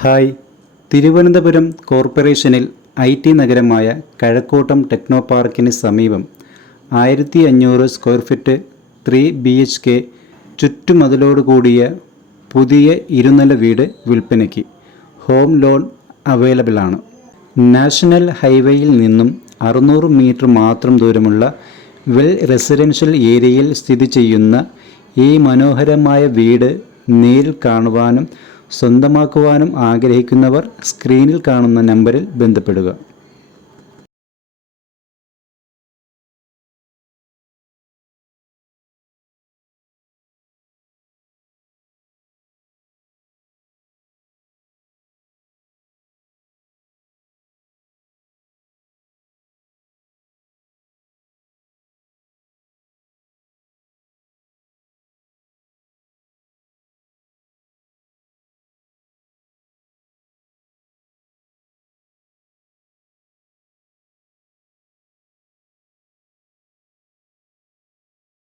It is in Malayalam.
ഹായ്. തിരുവനന്തപുരം കോർപ്പറേഷനിൽ IT നഗരമായ കഴക്കൂട്ടം ടെക്നോ പാർക്കിന് സമീപം 1500 സ്ക്വയർ ഫീറ്റ് 3 BHK ചുറ്റുമതിലോട് കൂടിയ പുതിയ ഇരുനില വീട് വിൽപ്പനയ്ക്ക്. ഹോം ലോൺ അവൈലബിൾ ആണ്. നാഷണൽ ഹൈവേയിൽ നിന്നും 600 മീറ്റർ മാത്രം ദൂരമുള്ള വെൽ റെസിഡൻഷ്യൽ ഏരിയയിൽ സ്ഥിതി ചെയ്യുന്ന ഈ മനോഹരമായ വീട് നേരിൽ കാണുവാനും സ്വന്തമാക്കുവാനും ആഗ്രഹിക്കുന്നവർ സ്ക്രീനിൽ കാണുന്ന നമ്പറിൽ ബന്ധപ്പെടുക.